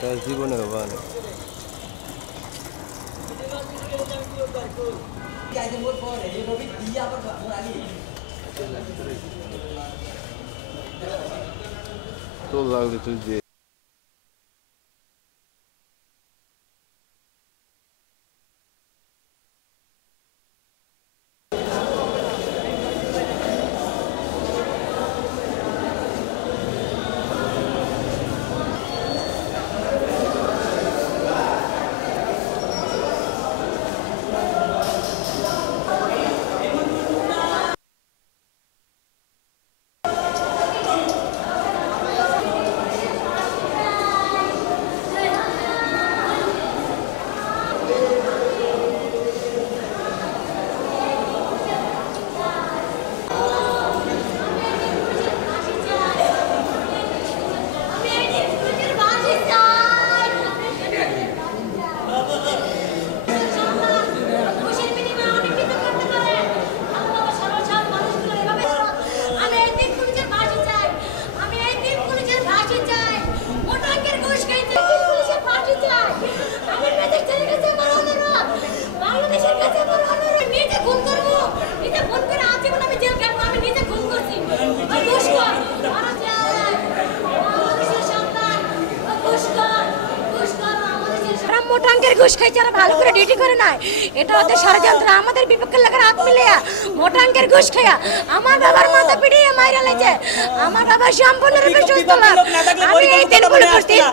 তার জীবনে ভালো তো লাগবে তুই যে মোটাঙ্কের ঘুষ খাইছে আর ভালো করে ডিউটি করে নাই, এটা ওদের ষড়যন্ত্র। আমাদের বিপক্ষে লাগার হাত মিলিয়া মোটাঙ্কের ঘুষ খাইয়া আমার বাবার মাথা পিটিয়ে মাইরা লেছে। আমার বাবা সম্পূর্ণরূপে সুস্থ না। আমি এই তিন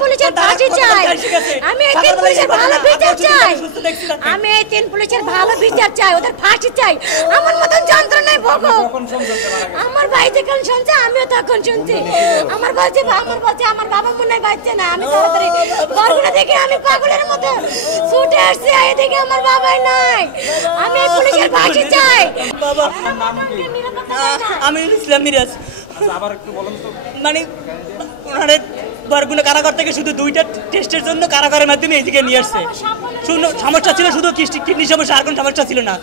পুলিশের ফাঁসি চাই। আমি এই তিন পুলিশের ভালো বিচার চাই। আমি এই তিন পুলিশের ভালো বিচার চাই, ওদের ফাঁসি চাই। আমার মতন যন্ত্রণায় ভোগো। আমার ভাই যখন শুনছে আমিও তখন শুনছি। আমার বলছে আমার বাবা মনে হয় বাঁচছে না। আমি তাড়াতাড়ি বরগুনা থেকে আমি পাগলের মতো ছুটে আসছি, এদিকে আমার বাবাই নাই। আমি পুলিশের ফাঁসি চাই। আমি ইসলাম মিরাজ। আবার একটু বলেন তো, মানে ওনারে বরগুনা কারাগার থেকে শুধু 2টা টেস্টের জন্য কারাগারের মাধ্যমে এইদিকে নিয়ে আসছে। সমস্যা ছিল শুধু কিডনি সমস্যা, আর কোনো সমস্যা ছিল না।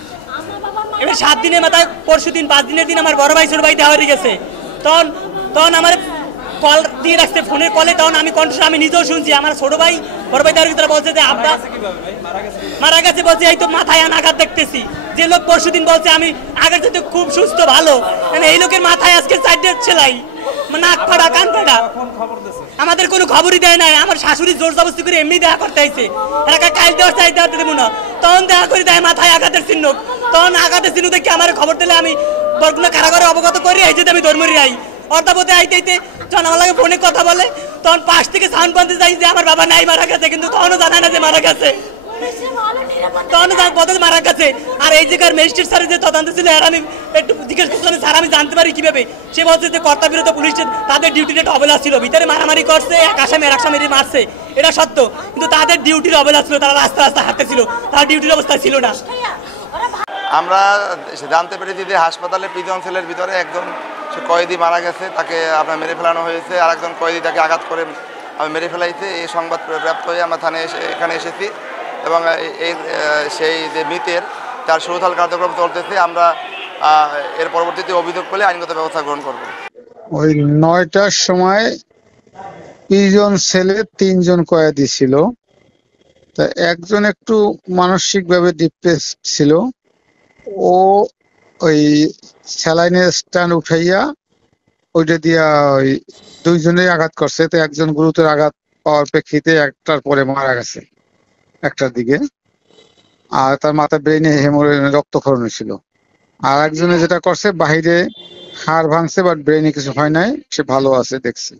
এবার 7 দিনের মাথায় পরশুদিন 5 দিনের দিন আমার বড় ভাই ছোট ভাই দেওয়া হয়ে গেছে। তখন আমার কল দিয়ে রাখছে ফোনের কলে, তখন আমি কণ্ঠস্বর আমি নিজেও শুনছি। আমার ছোট ভাই বড় ভাই দেওয়ার ভিতরে বলছে যে আব্বা মারা গেছে। বলছে এই তো মাথায় আঘাত দেখতেছি। যে লোক পরশুদিন বলছে আমি আগের থেকে খুব সুস্থ ভালো, মানে এই লোকের মাথায় আজকে 4 সেলাই, নাক ফাড়া কান ফাড়া। আমাদের কোনো খবরই দেয় নাই। আমার শাশুড়ি জোর জবরদস্তি করে এমনি দেখা করতে আইছে। এলাকা কাল দেওয়ার চাই দেওয়াতে দেবো না, তখন দেখা করে দেয় মাথায় আঘাতের চিহ্ন। তখন আঘাতের চিহ্ন দেখে আমার খবর দিলে আমি বরগুনা কারাগারে অবগত করি। এই যে আমি ধর্মরি আই অর্থাপথে আইতে যখন আমার লাগে ফোনে কথা বলে, তখন পাশ থেকে সাউন্ড পানতে যাই যে আমার বাবা নাই মারা গেছে, কিন্তু তখনও জানায় না যে মারা গেছে। তখন মারা গেছে। আর এই জায়গার ম্যাজিস্ট্রেট স্যার যে তদন্ত ছিল, আর আমি একটু জিজ্ঞেস করছিলাম স্যার আমি জানতে পারি কিভাবে। সে বলছে যে কর্তাবিরত পুলিশের তাদের ডিউটির একটা অবহেলা ছিল। ভিতরে মারামারি করছে, এক আসামি আর এক আসামি মারছে, এটা সত্য, কিন্তু তাদের ডিউটির অবহেলা ছিল। তারা রাস্তা রাস্তা হাঁটতেছিল, তার ডিউটির অবস্থা ছিল না। আমরা জানতে পেরেছি যে হাসপাতালে প্রিজন সেলের ভিতরে একজন কয়েদি মারা গেছে, তাকে আপনার মেরে ফেলানো হয়েছে। আর একজন কয়েদি তাকে আঘাত করে মেরে ফেলাইছে। এই সংবাদ প্রাপ্ত হয়ে আমরা এখানে এসেছি এবং সেই যে মৃতের তার সুরতাল কার্যক্রম চলতেছে। আমরা এর পরবর্তীতে অভিযোগ পেলে আইনগত ব্যবস্থা গ্রহণ করব। ওই 9টার সময় প্রিজন সেলে 3 জন কয়েদি ছিল। তা একজন একটু মানসিকভাবে ডিপ্রেস ছিল। ও ওই স্যালাইনের স্ট্যান্ড উঠাইয়া ওইটা দিয়া ওই 2 জনেই আঘাত করছে। তো একজন গুরুতর আঘাত পাওয়ার প্রেক্ষিতে একটার পরে মারা গেছে 1টার দিকে। আর তার মাথায় ব্রেনে রক্তক্ষরণ ছিল। আর একজনে যেটা করছে বাহিরে হাড় ভাঙছে, বাট ব্রেনে কিছু হয় নাই, সে ভালো আছে দেখছি।